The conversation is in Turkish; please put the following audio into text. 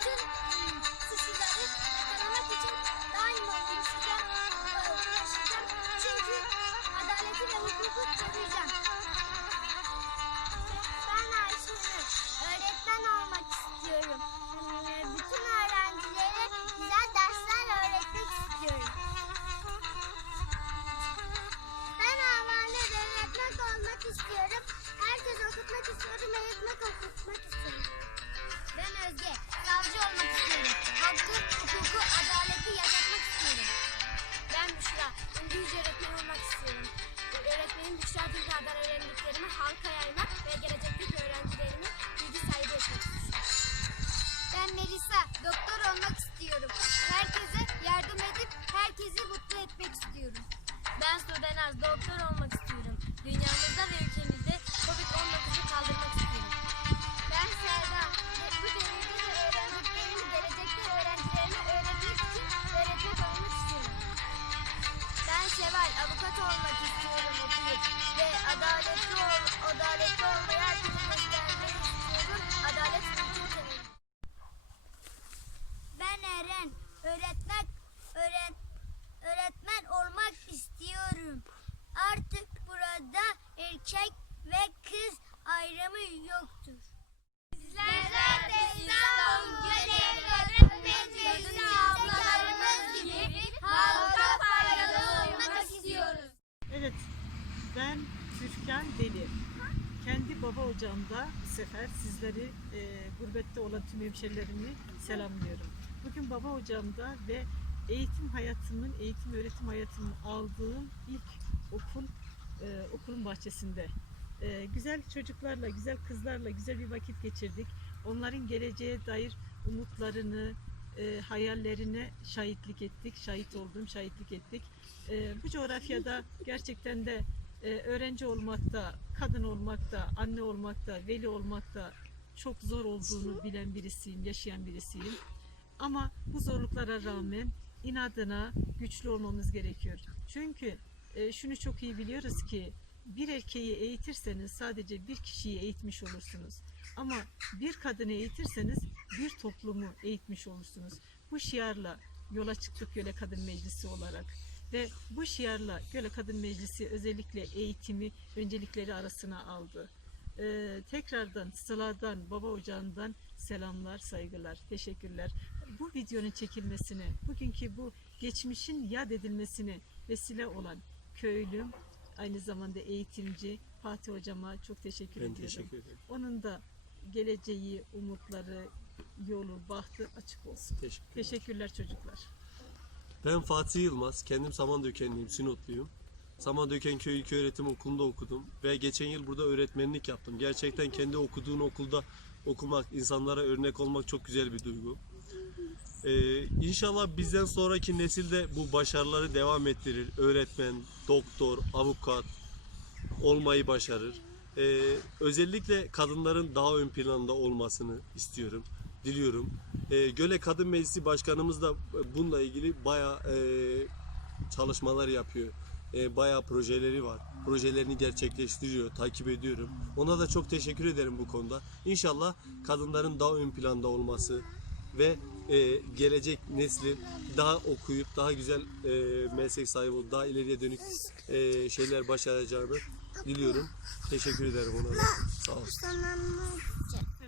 bütün ıı, suçluları yakalamak için daima buluşacağım, uğraşacağım. Çünkü adaleti ve hukuku koruyacağım. Ben Ayşe öğretmen olmak istiyorum. Ee, bütün öğrencilere güzel dersler öğretmek istiyorum. Ben Allah'ını öğretmek olmak istiyorum. Herkes okutmak istiyorum, eğitmek okutmak istiyorum. Ben Özge. Savcı olmak istiyorum. Hakkı, hukuku, adaleti yaşatmak istiyorum. Ben Büşra. İngilizce öğretmen olmak istiyorum. Öğretmenim Büşra Dil kadar öğrendiklerimi halka yaymak ve gelecekteki öğrencilerimi bilgi sahibi etmek istiyorum. Ben Melisa. Doktor olmak istiyorum. Herkese yardım edip herkesi mutlu etmek istiyorum. Ben Sudenaz, doktor olmak Şevval. Avukat olmak istiyorum okuyup. Ve adaletli, ol, adaletli olmayı herkese ben Türkan Deli. Kendi baba ocağımda bu sefer sizleri e, gurbette olan tüm hemşerilerimi selamlıyorum. Bugün baba ocağımda ve eğitim hayatımın, eğitim öğretim hayatımın aldığım ilk okul, e, okulun bahçesinde. E, güzel çocuklarla, güzel kızlarla güzel bir vakit geçirdik. Onların geleceğe dair umutlarını, e, hayallerine şahitlik ettik, şahit oldum, şahitlik ettik. E, bu coğrafyada gerçekten de e, öğrenci olmakta, kadın olmakta, anne olmakta, veli olmakta çok zor olduğunu bilen birisiyim, yaşayan birisiyim. Ama bu zorluklara rağmen inadına güçlü olmamız gerekiyor. Çünkü e, şunu çok iyi biliyoruz ki bir erkeği eğitirseniz sadece bir kişiyi eğitmiş olursunuz. Ama bir kadını eğitirseniz bir toplumu eğitmiş olursunuz. Bu şiarla yola çıktık Göle Kadın Meclisi olarak. Ve bu şiarla Göle Kadın Meclisi özellikle eğitimi öncelikleri arasına aldı. Ee, tekrardan Sıla'dan, Baba Ocağı'ndan selamlar, saygılar, teşekkürler. Bu videonun çekilmesine, bugünkü bu geçmişin yad edilmesine vesile olan köylüm, aynı zamanda eğitimci Fatih Hocama çok teşekkür Ben ediyorum. teşekkür ederim. Onun da geleceği, umutları, yolu, bahtı açık olsun. Teşekkür Teşekkürler çocuklar. Ben Fatih Yılmaz. Kendim Samandökenliyim, Sinotluyum. Samandöken Köy İlköğretim Okulu'nda okudum ve geçen yıl burada öğretmenlik yaptım. Gerçekten kendi okuduğun okulda okumak, insanlara örnek olmak çok güzel bir duygu. Ee, inşallah bizden sonraki nesil de bu başarıları devam ettirir. Öğretmen, doktor, avukat olmayı başarır. Ee, özellikle kadınların daha ön planda olmasını istiyorum, diliyorum. Ee, Göle Kadın Meclisi Başkanımız da bununla ilgili bayağı e, çalışmalar yapıyor. E, bayağı projeleri var. Projelerini gerçekleştiriyor, takip ediyorum. Ona da çok teşekkür ederim bu konuda. İnşallah kadınların daha ön planda olması ve e, gelecek neslin daha okuyup daha güzel e, meslek sahibi olup daha ileriye dönük e, şeyler başaracağını diliyorum. Teşekkür ederim ona da. Sağ. Sananlayacak.